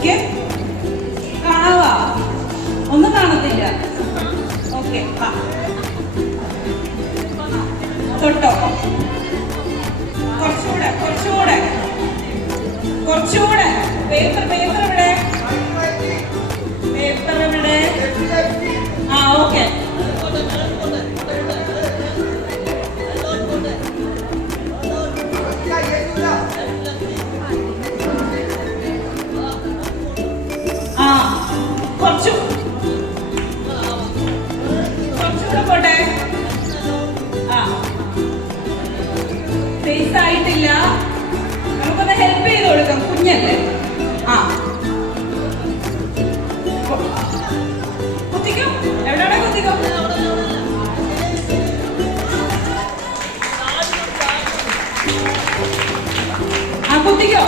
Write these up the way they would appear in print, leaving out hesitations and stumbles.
Okay, കാണാവാ? ഒന്നും കാണത്തില്ല. Okay, തൊട്ടോ? കുറച്ചുകൂടെ കുറച്ചുകൂടെ കുറച്ചുകൂടെ. പേപ്പർ പേപ്പർ ഇവിടെ, പേപ്പർ ഇവിടെ. ഓക്കെ. കുറച്ചുകൂടെ പോട്ടെ. ഫേസ് ആയിട്ടില്ല, നമുക്കൊന്ന് ഹെൽപ്പ് ചെയ്ത് കൊടുക്കാം, കുഞ്ഞല്ലേ. കുത്തിക്കോ, എവിടെയാണോ കുത്തിക്കോ. കുത്തിക്കോ,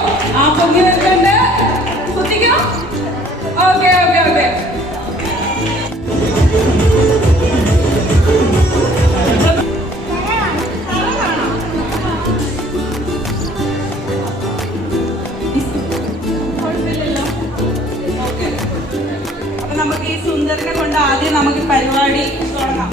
പൊങ്ങി വെക്കുന്നുണ്ട്, കുത്തിക്കോ. Okay okay okay. അപ്പൊ നമുക്ക് ഈ സുന്ദരനെ കൊണ്ട് ആദ്യം നമുക്ക് പരിപാടി തുടങ്ങാം.